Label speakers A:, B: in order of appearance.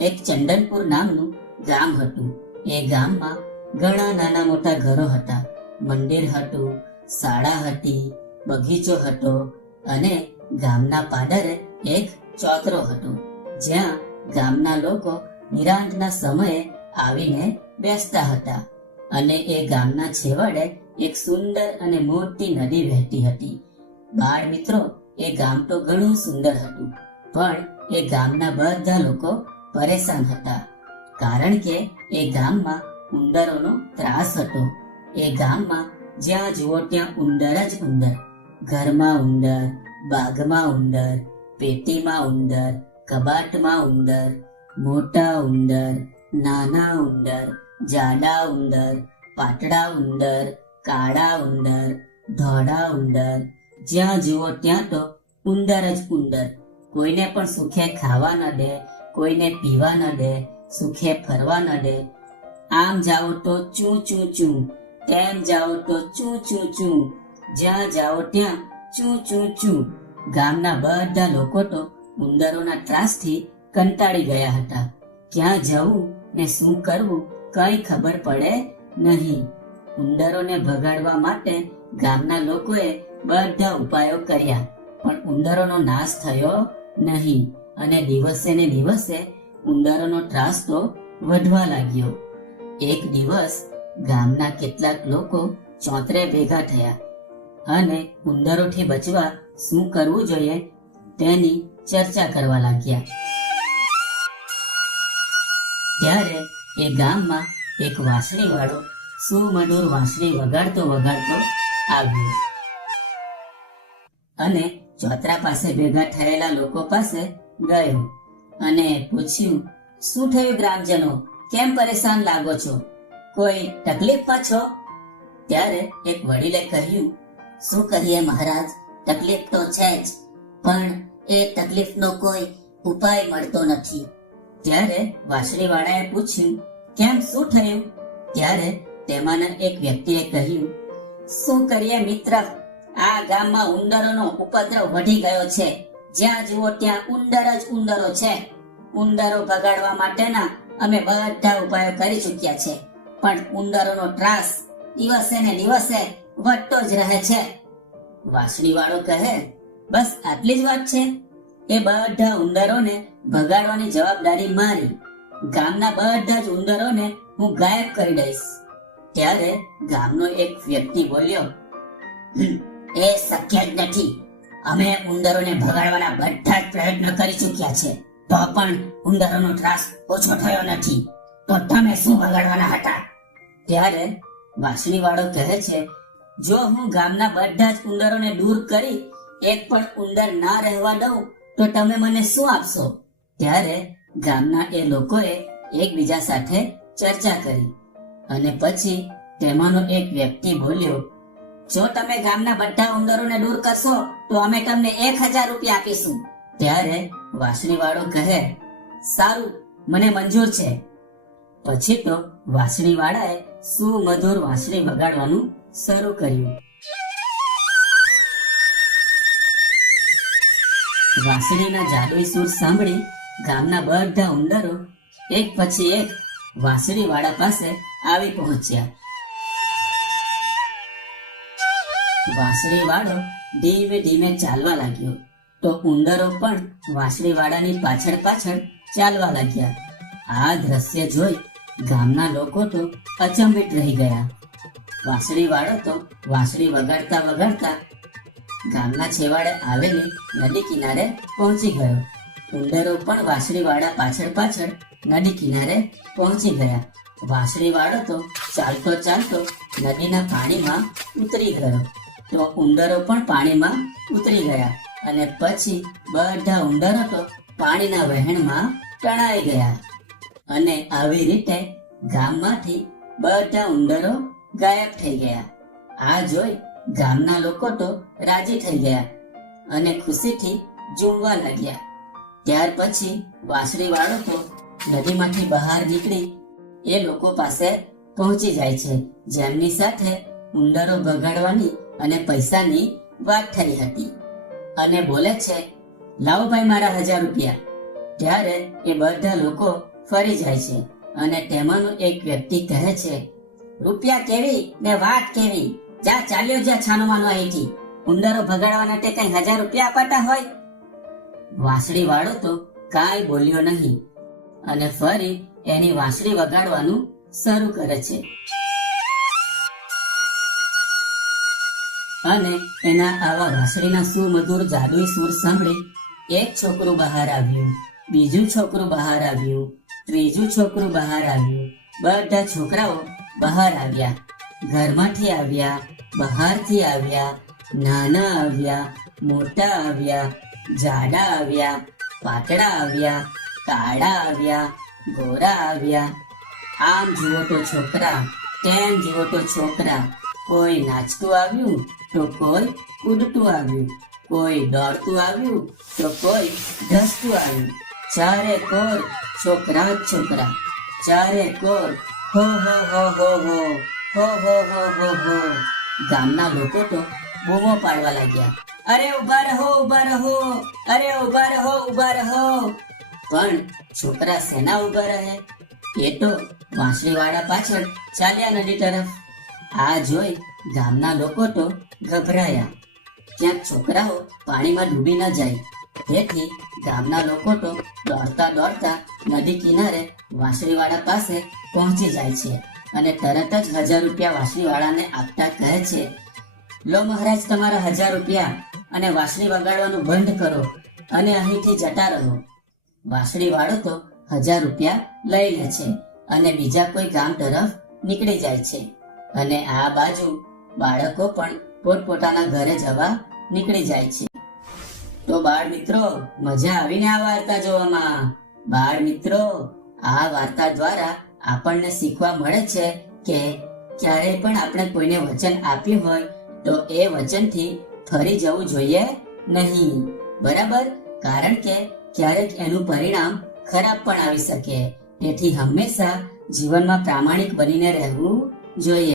A: એક ચંદનપુર નામનું ગામ હતું. એ ગામમાં ઘણા નાના મોટા ઘરો હતા. મંદિર હતું, શાળા હતી, બગીચો હતો અને ગામના પાદરે એક ચોતરો હતો. જ્યાં ગામના લોકો નિરાંતના સમયે આવીને બેસતા હતા અને એ ગામના છેવાડે એક સુંદર અને મોટી નદી વહેતી હતી. બાળ મિત્રો, એ ગામ તો ઘણું સુંદર હતું, પણ એ ગામના બધા લોકો પરેશાન હતા. કારણ કે એ ગામમાં ઉંદરોનો ત્રાસ હતો. એ ગામમાં જ્યાં જુઓ ત્યાં ઉંદર જ ઉંદર. ઘરમાં ઉંદર, બાગમાં ઉંદર, પેટીમાં ઉંદર, કબાટમાં ઉંદર, મોટા ઉંદર, નાના ઉંદર, જાડા ઉંદર, પાતળા ઉંદર, કાળા ઉંદર, ધોળા ઉંદર. જ્યાં જુઓ ત્યાં તો ઉંદર જ ઉંદર. કોઈને પણ સુખે ખાવા ન દે કોઈને પીવા ન દે, સુખે ફરવા ન દે. આમ જાઓ તો ચૂ ચૂ ચૂ, તેમ જાઓ તો ચૂ ચૂ ચૂ, જ્યાં જાઓ ત્યાં ચૂ ચૂ ચૂ. ગામના બધા લોકો તો ઉંદરોના ત્રાસથી કંટાળી ગયા હતા. ક્યાં જવું ને શું કરવું કઈ ખબર પડે નહીં. ઉંદરોને ભગાડવા માટે ગામના લોકોએ બધા ઉપાયો કર્યા, પણ ઉંદરોનો નાશ થયો નહીં. અને દિવસે ને દિવસે ઉંદરોનો ત્રાસ તો વધવા લાગ્યો. એક દિવસ ગામના કેટલાક લોકો ચોતરે ભેગા થયા અને ઉંદરોથી બચવા શું કરવું જોઈએ તેની ચર્ચા કરવા લાગ્યા. ત્યારે એ ગામમાં એક વાંસળી વાળો સુમધુર વાંસળી વગાડતો વગાડતો આવ્યો. અને ચોતરા પાસે ભેગા થયેલા લોકો પાસે ગયો. અને પૂછ્યું, શું થયું ગ્રામજનો? કેમ પરેશાન લાગો છો? કોઈ તકલીફમાં છો? ત્યારે એક વડીલે કહ્યું, શું કરીએ મહારાજ? તકલીફ તો છે જ, પણ એ તકલીફનો કોઈ ઉપાય મળતો નથી. ત્યારે વાંસળીવાળાએ પૂછ્યું, કેમ? શું થયું? ત્યારે તેમાંના એક વ્યક્તિએ કહ્યું, શું કરીએ મિત્ર? આ ગામમાં ઉંદરોનો ઉપદ્રવ વધી ગયો છે. જ્યાં જુઓ ત્યાં ઉંદર જ ઉંદરો છે. ઉંદરો ભગાડવા માટેના અમે બધા ઉપાયો કરી ચૂક્યા છે. પણ ઉંદરોનો ત્રાસ દિવસે ને દિવસે વધતો જ રહે છે. વાસણી વાળો કહે, બસ આટલી જ વાત છે. એ બધા ઉંદરોને ભગાડવાની જવાબદારી મારી. ગામના બધા જ ઉંદરોને હું ગાયબ કરી દઈશ. ત્યારે ગામનો એક વ્યક્તિ બોલ્યો એ શક્ય જ નથી. અમે ઉંદરોને ભગાડવાના બધા જ પ્રયત્નો કરી ચૂક્યા છે. તો પણ ઉંદરોનો ત્રાસ ઓછો થયો નથી. તો તમે શું ભગાડવાના હતા? ત્યારે વાસણી વાળો કહે છે, જો હું ગામના બધા જ ઉંદરોને દૂર કરી એક પણ ઉંદર ના રહેવા દઉં, તો તમે મને શું આપશો? ત્યારે ગામના એ લોકોએ એકબીજા સાથે ચર્ચા કરી. અને પછી તેમાંનો એક વ્યક્તિ બોલ્યો જો તમે ગામના બધા ઉંદરોને દૂર કરશો, તો અમે તમને એક હજાર રૂપિયા આપીશું. ત્યારે વાસણી વાળો કહે, સારું, મને મંજૂર છે. પછી તો વાસણી વાળાએ સુમધુર વાંસળી વગાડવાનું શરૂ કર્યું. વાંસળીના જાદુઈ સૂર સાંભળી ગામના બધા ઉંદરો એક પછી એક વાંસળી વાળા પાસે આવી પહોંચ્યા. વાંસળી વાળો ધીમે ધીમે ચાલવા લાગ્યો. તો ઉંદરો પણ વાસળીવાળાની પાછળ પાછળ ચાલવા લાગ્યા. આ દ્રશ્ય જોઈ ગામના લોકો તો અચંબિત રહી ગયા. વાસળીવાળો તો વાસળી વગાડતા વગાડતા ગામના છેવાડે આવેલી નદી કિનારે પહોંચી ગયો. ઉંદરો પણ વાંસળી વાળા પાછળ પાછળ નદી કિનારે પહોંચી ગયા. વાંસળી વાળો તો ચાલતો ચાલતો નદીના પાણીમાં ઉતરી ગયો. તો ઉંદરો પણ પાણીમાં ઉતરી ગયા અને પછી બધા ઉંદરો તો પાણીના વહેણમાં તણાઈ ગયા. અને આવી રીતે ગામમાંથી બધા ઉંદરો ગાયબ થઈ ગયા. આ જોઈ ગામના લોકો તો રાજી થઈ ગયા અને ખુશીથી ઝૂમવા લાગ્યા. ત્યાર પછી વાંસળી વાળો તો નદીમાંથી બહાર નીકળી એ લોકો પાસે પહોંચી જાય છે. જેમની સાથે ઉંદરો ભગાડવાની અને પૈસાની વાત થઈ હતી. અને બોલે છે, લાવો ભાઈ મારા હજાર રૂપિયા. ત્યારે એ બધા લોકો ફરી જાય છે અને તેમાંનું એક વ્યક્તિ કહે છે, રૂપિયા કેવી? ને વાત કેવી? જા ચાલ્યો જા છાનવાનો અહીંથી. ઉંદરો ભગાડવાના તે કઈ હજાર રૂપિયા અપાતા હોય? વાંસળી વાળો તો કાંઈ બોલ્યો નહીં અને ફરી એની વાંસળી વગાડવાનું શરૂ કરે છે. અને એના આવા વાંસળીના સુમધુર જાદુઈ સુર સાંભળી એક છોકરું બહાર આવ્યું, બીજું છોકરું બહાર આવ્યું, ત્રીજું છોકરું બહાર આવ્યું. બધા છોકરાઓ બહાર આવ્યા, ઘરમાંથી આવ્યા, બહારથી આવ્યા, નાના આવ્યા, મોટા આવ્યા, જાડા આવ્યા, પાતળા આવ્યા, કાળા આવ્યા, ગોરા આવ્યા. આમ જુઓ તો છોકરા, તેમ જુઓ તો છોકરા કોઈ નાચતું આવ્યું તો કોઈ કૂદતું આવ્યું. કોઈ દોડતું આવ્યું તો કોઈ ધસતું આવ્યું. ચારે કોર છોકરા જ છોકરા. ચારે કોર હો હો હો હો હો હો હો હો હો હો. ગામના લોકો તો બૂમો પાડવા લાગ્યા. અરે ઊભા રહો ઊભા રહો. અરે ઊભા રહો ઊભા રહો. પણ છોકરા સેના ઊભા રહે. એ તો વાંસળી વાળા પાછળ ચાલ્યા નદી તરફ. આ જોઈ ગામના લોકો તો ગભરાયા. ક્યાંક છોકરાઓ પાણીમાં ડૂબી ન જાય. તેથી ગામના લોકો તો દોડતા દોડતા નદી કિનારે વાંસળીવાળા પાસે પહોંચી જાય છે અને તરત જ હજાર રૂપિયા વાંસળીવાળાને આપતા કહે છે, લો મહારાજ, તમારા હજાર રૂપિયા અને વાંસળી વગાડવાનું બંધ કરો અને અહીંથી જતા રહો. વાંસળી વાળો તો હજાર રૂપિયા લઈ લે છે અને બીજા કોઈ ગામ તરફ નીકળી જાય છે. અને આ બાજુ બાળકો પણ પોતપોતાના ઘરે જવા નીકળી જાય છે. તો બાળ મિત્રો, મજા આવીને આ વાર્તા જોવામાં? બાળ મિત્રો, આ વાર્તા દ્વારા આપણને શીખવા મળે છે કે ક્યારેય પણ આપણે કોઈને વચન આપ્યું હોય તો એ વચનથી ફરી જવું જોઈએ નહીં. બરાબર? કારણ કે ક્યારેક એનું પરિણામ ખરાબ પણ આવી શકે. તેથી હંમેશા જીવનમાં પ્રામાણિક બનીને રહેવું જોઈએ.